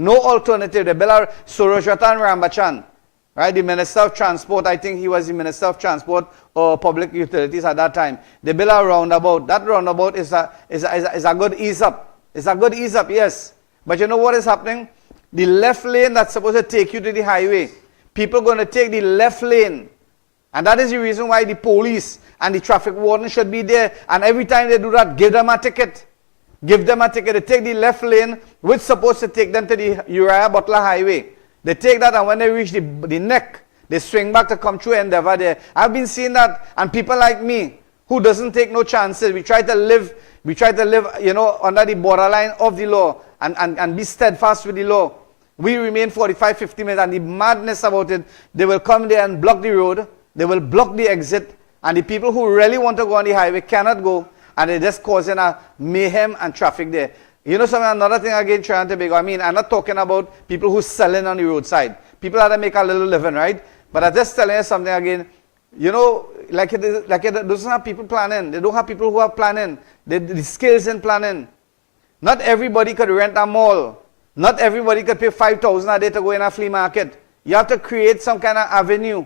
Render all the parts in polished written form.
No alternative. They built Surojatan Rambachan, right? The Minister of Transport, I think he was the Minister of Transport or Public Utilities at that time. They built a roundabout. That roundabout is a good ease up. It's a good ease up, yes. But you know what is happening? The left lane that's supposed to take you to the highway, people are going to take the left lane. And that is the reason why the police and the traffic warden should be there. And every time they do that, give them a ticket. Give them a ticket. They take the left lane, which is supposed to take them to the Uriah Butler Highway. They take that, and when they reach the neck, they swing back to come through Endeavour there. I've been seeing that, and people like me, who doesn't take no chances, we try to live, you know, under the borderline of the law and be steadfast with the law. We remain 45, 50 minutes, and the madness about it, they will come there and block the road, they will block the exit, and the people who really want to go on the highway cannot go, and they're just causing a mayhem and traffic there. You know something, another thing again, Trinidad and Tobago, I mean, I'm not talking about people who selling on the roadside. People that make a little living, right? But I'm just telling you something again, you know, like it doesn't have people planning. They don't have people who are planning. The skills in planning. Not everybody could rent a mall. Not everybody could pay 5,000 a day to go in a flea market. You have to create some kind of avenue,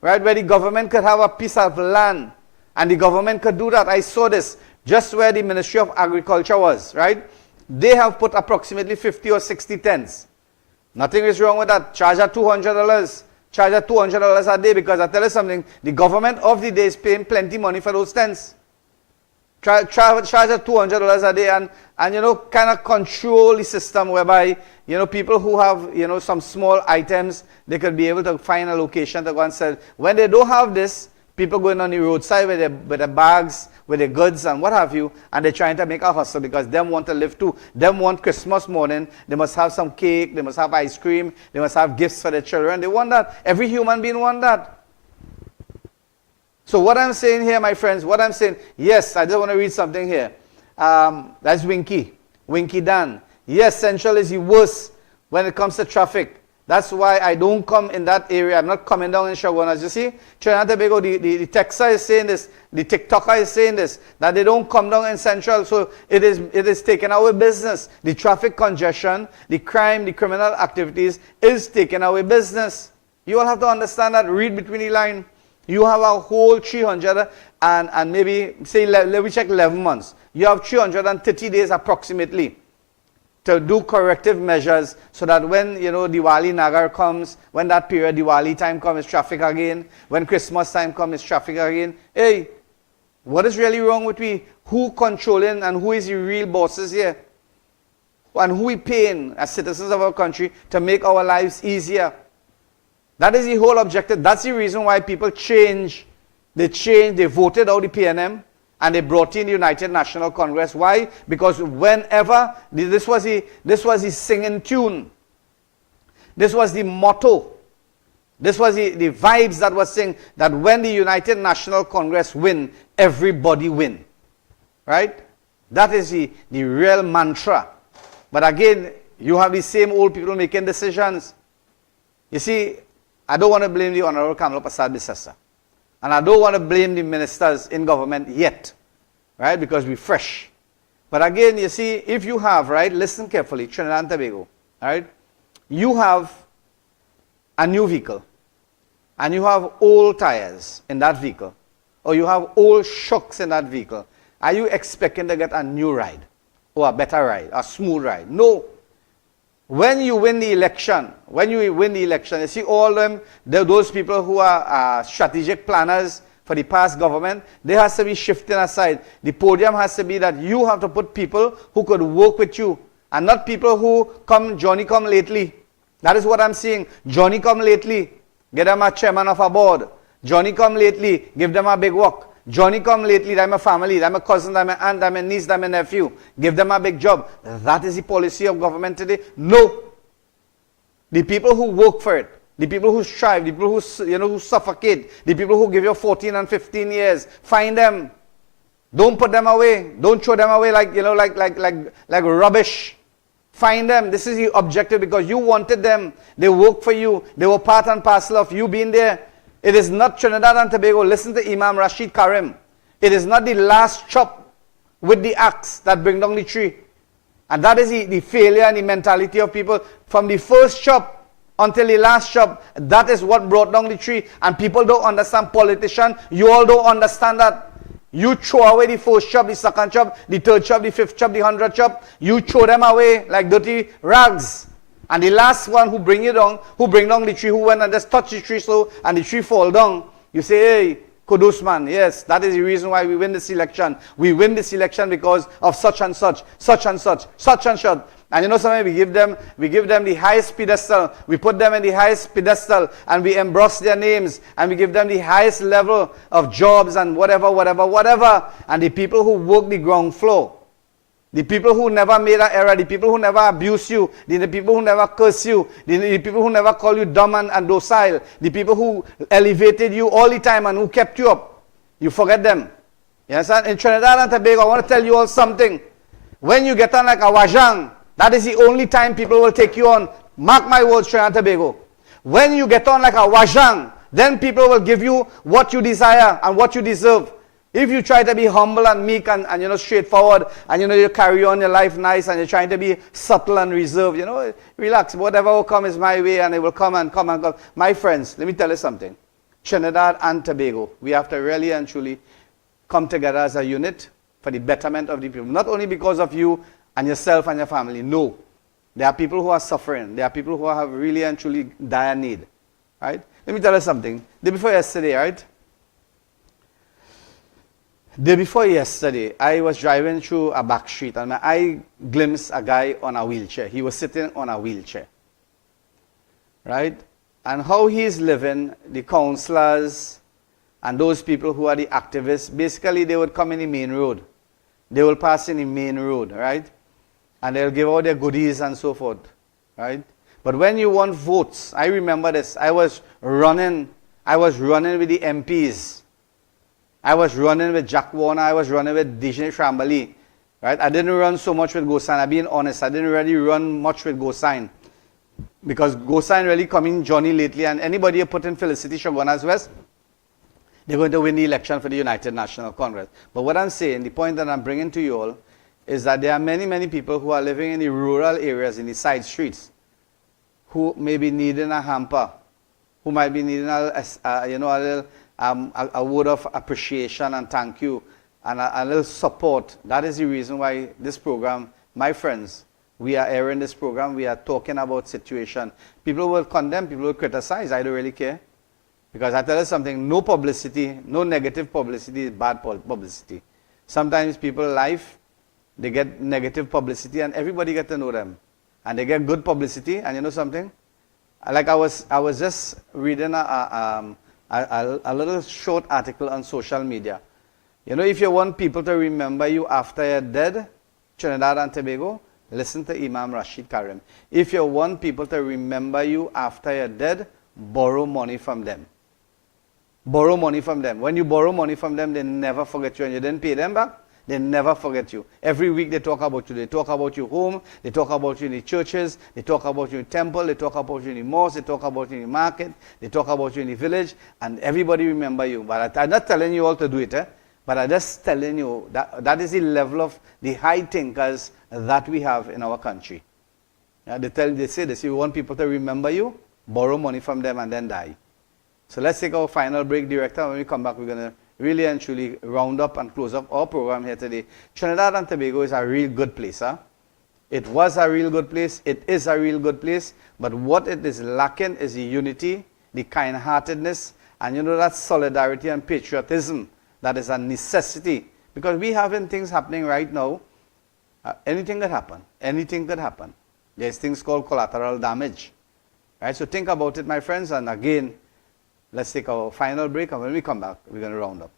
right, where the government could have a piece of land. And the government could do that. I saw this just where the Ministry of Agriculture was, right? They have put approximately 50 or 60 tents. Nothing is wrong with that. Charge her $200. Charge her $200 a day, because I tell you something, the government of the day is paying plenty money for those tents. Charge her $200 a day and you know, kind of control the system whereby, you know, people who have, you know, some small items, they could be able to find a location to go and sell. When they don't have this, people going on the roadside with their bags, with their goods and what have you, and they're trying to make a hustle because them want to live too. Them want Christmas morning, they must have some cake, they must have ice cream, they must have gifts for their children. They want that. Every human being wants that. So what I'm saying here, my friends, what I'm saying, yes, I just want to read something here. That's Winky Dan. Yes, Central is the worst when it comes to traffic. That's why I don't come in that area. I'm not coming down in Chaguanas. You see, Trinidad and Tobago, the Texas is saying this, the TikToker is saying this, that they don't come down in Central, so it is taking away business. The traffic congestion, the crime, the criminal activities is taking away business. You all have to understand that, read between the lines. You have a whole 300 and maybe, say, let me check 11 months. You have 330 days approximately to do corrective measures so that when, you know, Diwali Nagar comes, when that period, Diwali time comes, it's traffic again. When Christmas time comes, it's traffic again. Hey, what is really wrong with we? Who controlling and who is the real bosses here? And who we paying as citizens of our country to make our lives easier? That is the whole objective. That's the reason why people change. They voted out the PNM. And they brought in the United National Congress. Why? Because whenever, this was the singing tune. This was the motto. This was the vibes that was saying that when the United National Congress win, everybody win. Right? That is the real mantra. But again, you have the same old people making decisions. You see, I don't want to blame the Honorable Kamala Persad-Bissessar. And I don't want to blame the ministers in government yet, right, because we're fresh. But again, you see, if you have, right, listen carefully, Trinidad and Tobago, right, you have a new vehicle, and you have old tires in that vehicle, or you have old shocks in that vehicle, are you expecting to get a new ride, or a better ride, a smooth ride? No. When you win the election, you see all them, those people who are strategic planners for the past government, they has to be shifting aside. The podium has to be that you have to put people who could work with you, and not people who come, Johnny come lately. That is what I'm seeing. Johnny come lately, get them a chairman of a board. Johnny come lately, give them a big work. Johnny come lately, I'm a family, I'm a cousin, I'm an aunt, I'm a niece, I'm a nephew. Give them a big job. That is the policy of government today? No. The people who work for it, the people who strive, the people who, you know, who suffocate, the people who give you 14 and 15 years, find them. Don't put them away. Don't throw them away like, you know, like rubbish. Find them. This is the objective because you wanted them. They work for you. They were part and parcel of you being there. It is not Trinidad and Tobago. Listen to Imam Rashid Karim. It is not the last chop with the axe that bring down the tree. And that is the failure and the mentality of people from the first chop until the last chop. That is what brought down the tree. And people don't understand. Politicians, you all don't understand that. You throw away the first chop, the second chop, the third chop, the fifth chop, the 100th chop. You throw them away like dirty rags. And the last one who bring you down, who bring down the tree, who went and just touch the tree so, and the tree fall down. You say, hey, Kudus man, yes, that is the reason why we win this election. We win this election because of such and such, such and such, such and such. And you know something, we give them the highest pedestal. We put them in the highest pedestal and we embrace their names and we give them the highest level of jobs and whatever. And the people who work the ground floor, the people who never made an error, the people who never abuse you, the people who never curse you, the people who never call you dumb and docile, the people who elevated you all the time and who kept you up, you forget them. You understand? In Trinidad and Tobago, I want to tell you all something. When you get on like a wajang, that is the only time people will take you on. Mark my words, Trinidad and Tobago. When you get on like a wajang, then people will give you what you desire and what you deserve. If you try to be humble and meek and straightforward and you carry on your life nice and you're trying to be subtle and reserved, relax. Whatever will come is my way and it will come and come and come. My friends, let me tell you something. Trinidad and Tobago, we have to really and truly come together as a unit for the betterment of the people. Not only because of you and yourself and your family. No. There are people who are suffering. There are people who have really and truly dire need. Right? Let me tell you something. Day before yesterday, right? Day before yesterday, I was driving through a back street and I glimpsed a guy on a wheelchair. He was sitting on a wheelchair. Right? And how he's living, the councillors and those people who are the activists, basically they would come in the main road. They will pass in the main road, right? And they'll give out their goodies and so forth, right? But when you want votes, I remember this. I was running with the MPs. I was running with Jack Warner. I was running with Dijane Shambali, right? I didn't run so much with Gosain. I'm being honest. I didn't really run much with Gosain. Because Gosain really come in Johnny lately, and anybody who put in Felicity Shogunas West, they're going to win the election for the United National Congress. But what I'm saying, the point that I'm bringing to you all, is that there are many, many people who are living in the rural areas, in the side streets, who may be needing a hamper, who might be needing a word of appreciation and thank you, and a little support. That is the reason why this program, my friends, we are airing this program, we are talking about situation. People will condemn, people will criticize, I don't really care. Because I tell you something, no publicity, no negative publicity is bad publicity. Sometimes people's life, they get negative publicity and everybody gets to know them. And they get good publicity, and you know something? Like I was just reading a little short article on social media. You know, if you want people to remember you after you're dead, Trinidad and Tobago, listen to Imam Rashid Karim. If you want people to remember you after you're dead, borrow money from them. Borrow money from them. When you borrow money from them, they never forget you, and you didn't pay them back, they never forget you. Every week they talk about you. They talk about you home, they talk about you in the churches, they talk about you in the temple, they talk about you in the mosque, they talk about you in the market, they talk about you in the village, and everybody remember you. But I'm not telling you all to do it, but I'm just telling you that that is the level of the high thinkers that we have in our country. Yeah, they say this, you want people to remember you, borrow money from them and then die. So let's take our final break, Director. When we come back, we're going to really and truly round up and close up our program here today. Trinidad and Tobago is a real good place. Huh? It was a real good place. It is a real good place. But what it is lacking is the unity, the kind-heartedness, and that solidarity and patriotism that is a necessity. Because we having things happening right now. Anything could happen. Anything could happen. There's things called collateral damage. Right? So think about it, my friends. And again, let's take our final break, and when we come back, we're going to round up.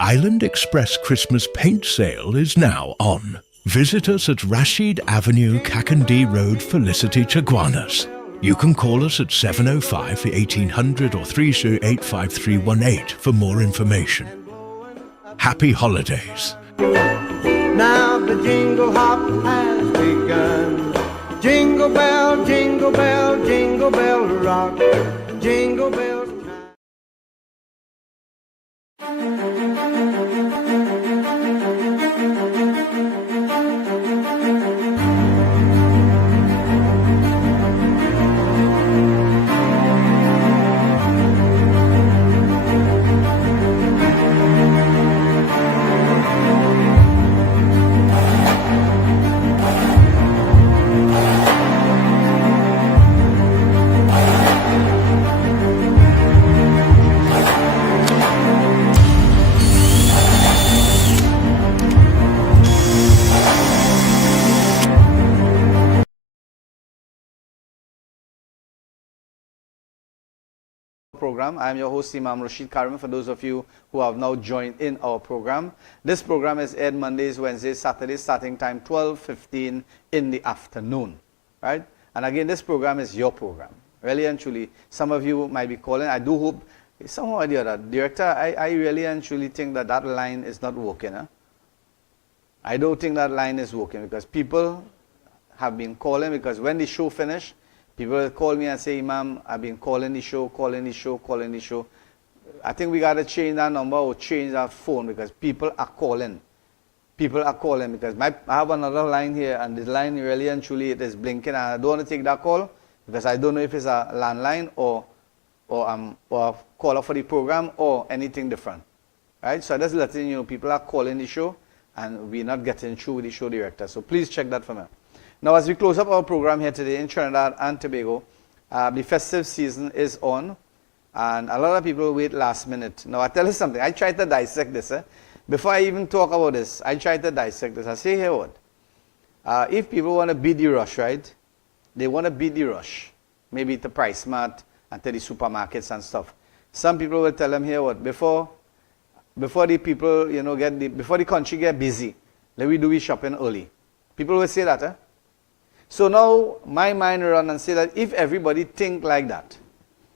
Island Express Christmas paint sale is now on. Visit us at Rashid Avenue, Kakandi Road, Felicity, Chaguanas. You can call us at 705-1800 or 308-5318 for more information. Happy holidays. Now the jingle hop has begun. Jingle bell, jingle bell, jingle bell rock. Jingle bells time. program. I'm your host, Imam Rashid Karim, for those of you who have now joined in our program. This program is aired Mondays, Wednesdays, Saturdays, starting time 12:15 in the afternoon, right? And again, this program is your program. Really and truly, some of you might be calling. I do hope, somehow or the other, Director, I really and truly think that that line is not working. Huh? I don't think that line is working because people have been calling, because when the show finished, people will call me and say, Imam, I've been calling the show. I think we got to change that number or change that phone because people are calling. People are calling because I have another line here, and the line really and truly it is blinking, and I don't want to take that call because I don't know if it's a landline or a caller for the program or anything different. Right? So I just letting you know people are calling the show and we're not getting through with the show director. So please check that for me. Now, as we close up our program here today in Trinidad and Tobago, the festive season is on, and a lot of people wait last minute. Now, I tell you something. I tried to dissect this. Before I even talk about this, I tried to dissect this. I say here what? If people want to beat the rush, right? They want to beat the rush. Maybe to Price Mart and to the supermarkets and stuff. Some people will tell them here what? Before the people, you know, before the country get busy, let we do we shopping early. People will say that, So now my mind run and say that if everybody think like that,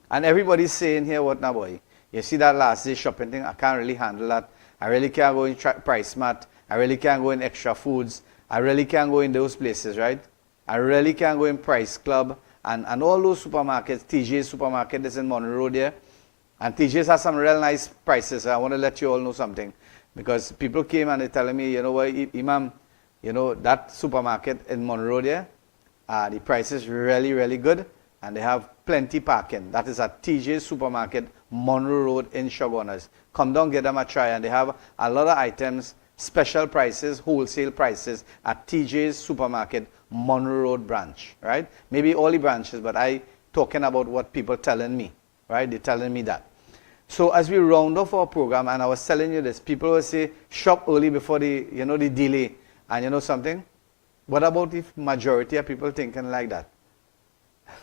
and everybody's saying here what now, boy, you see that last day shopping thing, I can't really handle that. I really can't go in Price Mart. I really can't go in Extra Foods. I really can't go in those places, right? I really can't go in Price Club and all those supermarkets. TJ's supermarket is in Monroe there. And TJ's has some real nice prices. I want to let you all know something. Because people came and they're telling me, you know what, Imam, you know, that supermarket in Monroe there, the price is really, really good, and they have plenty parking. That is at TJ's Supermarket, Monroe Road in Chaguanas. Come down, give them a try, and they have a lot of items, special prices, wholesale prices at TJ's Supermarket, Monroe Road branch, right? Maybe all the branches, but I talking about what people telling me, right? They're telling me that. So as we round off our program, and I was telling you this, people will say, shop early before the delay. And you know something? What about if majority of people thinking like that?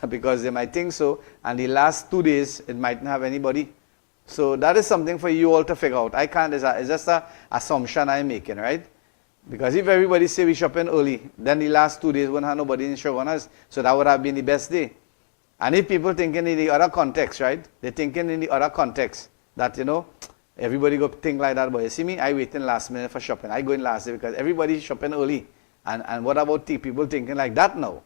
Because they might think so, and the last 2 days, it mightn't have anybody. So that is something for you all to figure out. I can't, it's just an assumption I'm making, right? Because if everybody say we shopping early, then the last 2 days won't have nobody in Chaguanas, so that would have been the best day. And if people thinking in the other context, right? They're thinking in the other context that, you know, everybody go think like that, but you see me, I waiting last minute for shopping. I go in last day because everybody's shopping early. And what about people thinking like that now?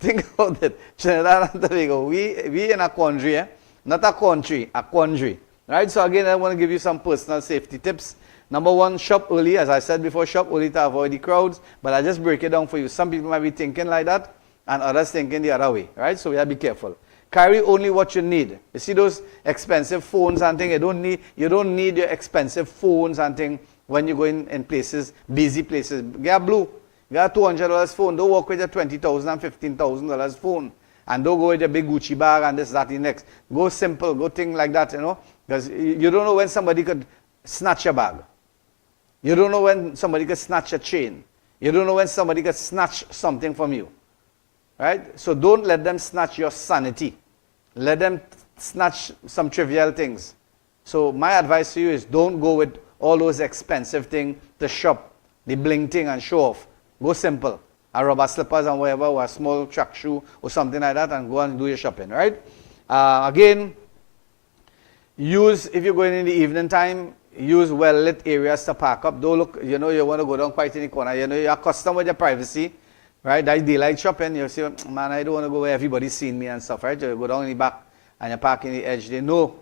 Think about it. Trinidad and Tobago, we in a quandary, not a country, a quandary. Right? So again, I want to give you some personal safety tips. Number one, shop early. As I said before, shop early to avoid the crowds. But I just break it down for you. Some people might be thinking like that, and others thinking the other way. Right? So we have to be careful. Carry only what you need. You see those expensive phones and things? You don't need your expensive phones and things when you go in places, busy places. Get a blue. Get a $200 phone. Don't walk with a $20,000 and $15,000 phone. And don't go with a big Gucci bag and this, that, the next. Go simple. Go things like that, you know. Because you don't know when somebody could snatch your bag. You don't know when somebody could snatch a chain. You don't know when somebody could snatch something from you. Right? So don't let them snatch your sanity. Let them snatch some trivial things. So my advice to you is don't go with all those expensive things to shop, the bling thing and show off. Go simple. A rubber slippers and whatever, or a small track shoe or something like that, and go and do your shopping, right? Again, if you're going in the evening time, use well-lit areas to park up. Don't look, you know, you want to go down quite in the corner. You know, you're accustomed with your privacy, right? That's daylight shopping. You say, man, I don't want to go where everybody's seeing me and stuff, right? You go down in the back and you park in the edge. They know.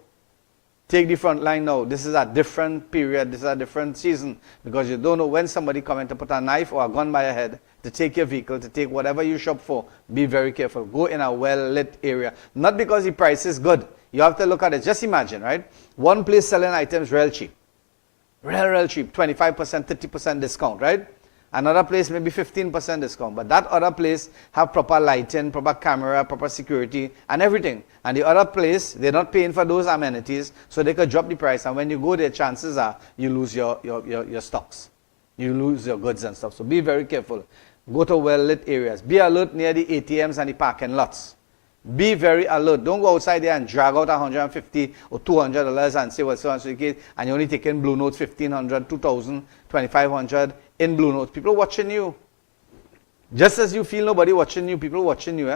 Take the front line now. This is a different period. This is a different season because you don't know when somebody coming to put a knife or a gun by your head to take your vehicle, to take whatever you shop for. Be very careful. Go in a well-lit area. Not because the price is good. You have to look at it. Just imagine, right? One place selling items real cheap. Real cheap. 25%, 30% discount, right? Another place maybe 15% discount. But that other place have proper lighting, proper camera, proper security, and everything. And the other place, they're not paying for those amenities, so they could drop the price. And when you go there, chances are you lose your stocks. You lose your goods and stuff. So be very careful. Go to well-lit areas. Be alert near the ATMs and the parking lots. Be very alert. Don't go outside there and drag out $150 or $200 and say, well, so and so, and you're only taking blue notes, $1,500, $2,000, $2,500 in blue notes. People watching you. Just as you feel nobody watching you, people watching you.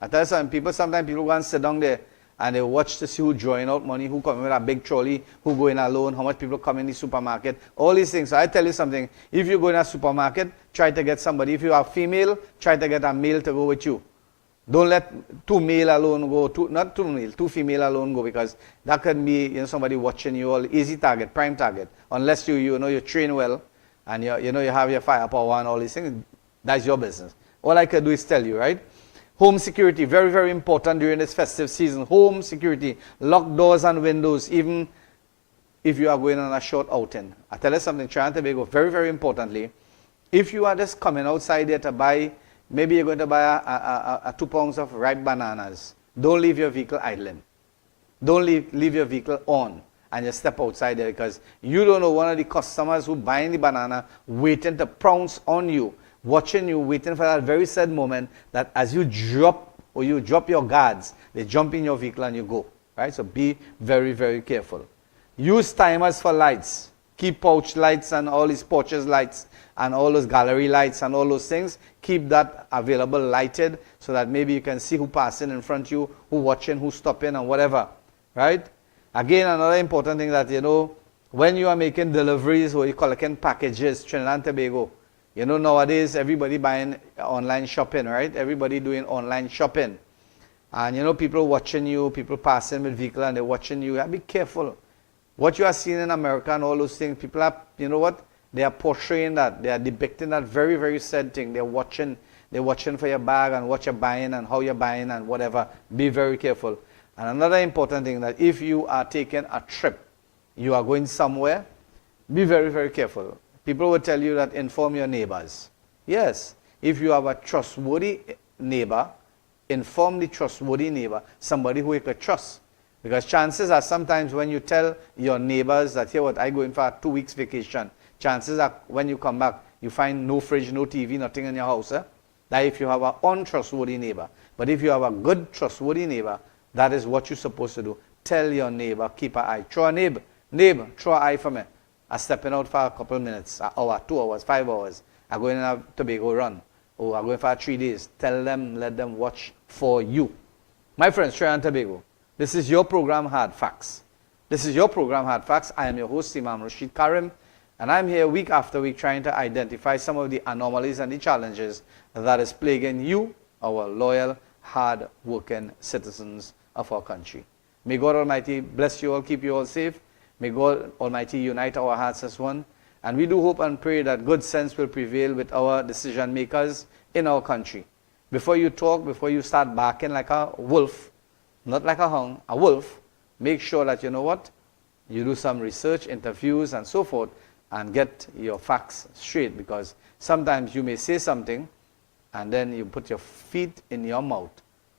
I tell you something, sometimes people go and sit down there and they watch to see who drawing out money, who coming with a big trolley, who go in alone, how much people come in the supermarket, all these things. So I tell you something, if you go in a supermarket, try to get somebody. If you are female, try to get a male to go with you. Don't let two male alone go, not two male, two female alone go, because that could be somebody watching you, all easy target, prime target. Unless you train well and you have your firepower and all these things, that's your business. All I can do is tell you, right? Home security, very, very important during this festive season. Home security, lock doors and windows, even if you are going on a short outing. I tell you something, Trinidad and Tobago, very, very importantly, if you are just coming outside there to buy, maybe you're going to buy a 2 pounds of ripe bananas. Don't leave your vehicle idling. Don't leave your vehicle on and just step outside there, because you don't know one of the customers who buying the banana waiting to pounce on you, watching you, waiting for that very sad moment that as you drop your guards, they jump in your vehicle and you go. Right? So be very, very careful. Use timers for lights. Keep pouch lights and all these porches lights and all those gallery lights and all those things. Keep that available lighted so that maybe you can see who passing in front of you, who watching, who stopping and whatever. Right? Again, another important thing that, when you are making deliveries or you're collecting packages, Trinidad and Tobago, nowadays everybody buying online shopping, right? Everybody doing online shopping. And people watching you, people passing with vehicle and they're watching you. Be careful. What you are seeing in America and all those things, people are, they are portraying that. They are depicting that very, very sad thing. They're watching for your bag and what you're buying and how you're buying and whatever. Be very careful. And another important thing, that if you are taking a trip, you are going somewhere, be very, very careful. People will tell you that inform your neighbors. Yes, if you have a trustworthy neighbor, inform the trustworthy neighbor, somebody who you could trust. Because chances are sometimes when you tell your neighbors that, here what, I go in for a 2 weeks vacation, chances are when you come back, you find no fridge, no TV, nothing in your house. That if you have an untrustworthy neighbor. But if you have a good trustworthy neighbor, that is what you're supposed to do. Tell your neighbor, keep an eye. Throw a neighbor, throw an eye for me. I'm stepping out for a couple of minutes, an hour, 2 hours, 5 hours. I'm going on a Tobago run. Or I'm going for 3 days. Tell them, let them watch for you. My friends, Trinidad and Tobago, this is your program, Hard Facts. This is your program, Hard Facts. I am your host, Imam Rashid Karim. And I'm here week after week trying to identify some of the anomalies and the challenges that is plaguing you, our loyal, hard-working citizens of our country. May God Almighty bless you all, keep you all safe. May God Almighty unite our hearts as one. And we do hope and pray that good sense will prevail with our decision makers in our country. Before you talk, before you start barking like a wolf, not like a hound, a wolf, make sure that you do some research, interviews and so forth, and get your facts straight, because sometimes you may say something and then you put your feet in your mouth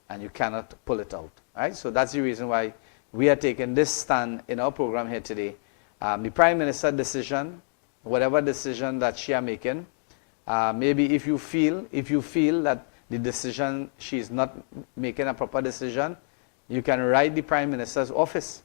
and you cannot pull it out. Right? So that's the reason why we are taking this stand in our program here today. The Prime Minister's decision, whatever decision that she is making, maybe if you feel that the decision, she is not making a proper decision, you can write the Prime Minister's office.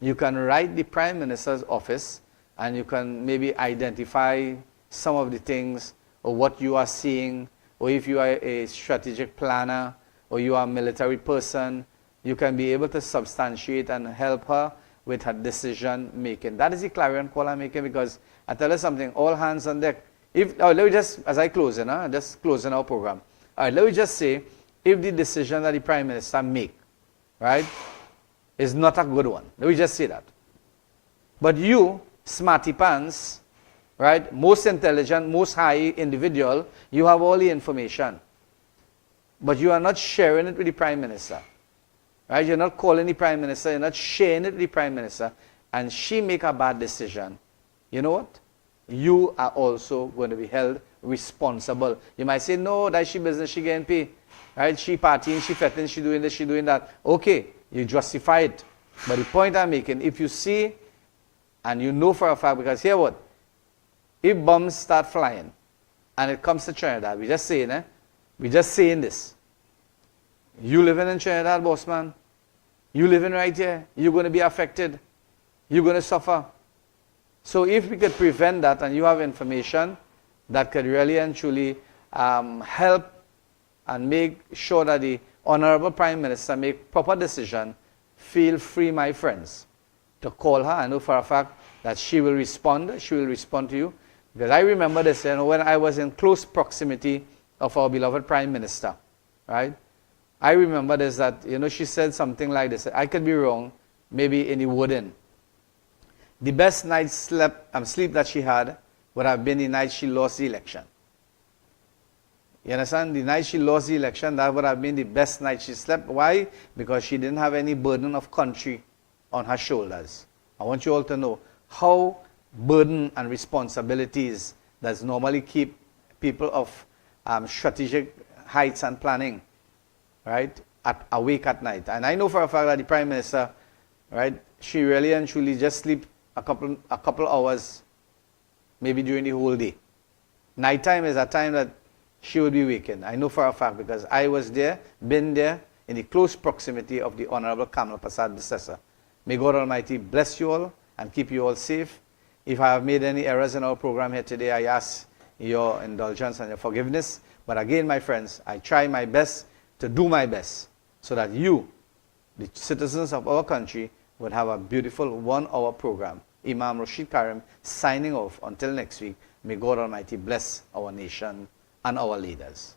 You can write the Prime Minister's office and you can maybe identify some of the things or what you are seeing, or if you are a strategic planner or you are a military person, you can be able to substantiate and help her with her decision making. That is the clarion call I'm making, because I tell you something, all hands on deck. Let me just, as I close in, just closing our program. All right, let me just say, if the decision that the Prime Minister make, right, is not a good one, let me just say that. But you, smarty pants, right, most intelligent, most high individual, you have all the information. But you are not sharing it with the Prime Minister. Right? You're not calling the Prime Minister, you're not sharing it with the Prime Minister, and she make a bad decision. You know what? You are also going to be held responsible. You might say, no, that's she business, she getting paid. Right? She partying, she fetting, she doing this, she doing that. Okay, you justify it. But the point I'm making, if you see, and you know for a fact, because here what? If bombs start flying, and it comes to Trinidad, we just saying this. You living in Trinidad, boss man. You living right here. You're going to be affected. You're going to suffer. So if we could prevent that, and you have information that could really and truly help and make sure that the Honorable Prime Minister make proper decision, feel free, my friends, to call her. I know for a fact that she will respond. She will respond to you. Because I remember this, when I was in close proximity of our beloved Prime Minister, right? I remember this, that, she said something like this. I could be wrong, maybe in the wording. The best night's sleep that she had would have been the night she lost the election. You understand? The night she lost the election, that would have been the best night she slept. Why? Because she didn't have any burden of country on her shoulders. I want you all to know how burden and responsibilities that normally keep people of strategic heights and planning, right, awake at night. And I know for a fact that the Prime Minister, right, she really and truly just sleep a couple hours, maybe during the whole day. Nighttime is a time that she would be waking. I know for a fact because I was there, been there, in the close proximity of the Honorable Kamla Persad Bissessar. May God Almighty bless you all and keep you all safe. If I have made any errors in our program here today, I ask your indulgence and your forgiveness. But again, my friends, I try my best to do my best so that you, the citizens of our country, would have a beautiful 1-hour program. Imam Rashid Karim signing off until next week. May God Almighty bless our nation and our leaders.